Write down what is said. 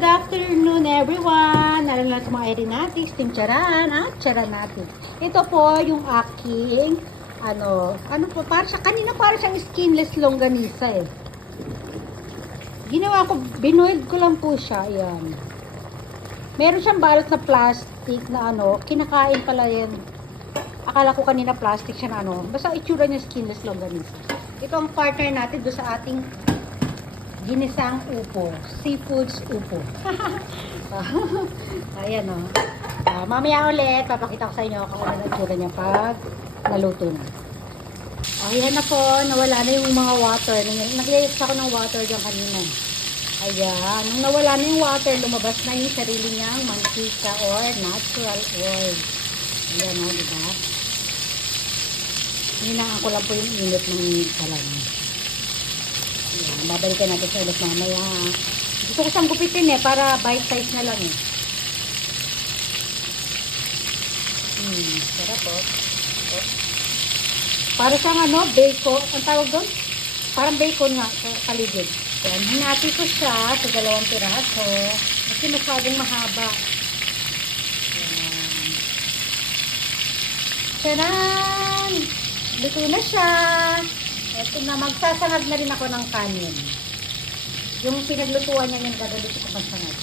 Good afternoon everyone! Nalang lang mga aeronautics, Team Charan at Charan natin. Ito po yung aking, ano po, kanina para siyang skinless longganisa eh. Ginawa ko, binoiled ko lang po siya, ayan. Meron siyang balot na plastic na kinakain pala yan. Akala ko kanina plastic siya na basta itsura niya skinless longganisa. Ito ang partner natin doon sa ating ginisang upo, seafoods upo. Ayan o. Mamaya ulit, papakita ko sa inyo kung ano ang itsura niya pag naluto na. Ayan na po, nawala na yung mga water. Nag-iayos ako ng water dyan kanina. Ayan, nung nawala na yung water, lumabas na yung sarili niyang mantika or natural oil. Ayan o, diba? Hinaan ko lang po yung init ng kalan. Ayan, babalikan natin sa ulit mamaya. Gusto ko siyang gupitin para bite size na lang eh. Sarap po. Para siyang bacon. Ang tawag doon? Parang bacon nga sa paligid. Ayan, hinati ko siya sa 2 piraso. Kasi masyadong mahaba. Ayan. Taran! Luto na siya. Ito na, magsasangag na rin ako ng kanin. Yung pinaglutuan niya yung gagaluto ko magsangag.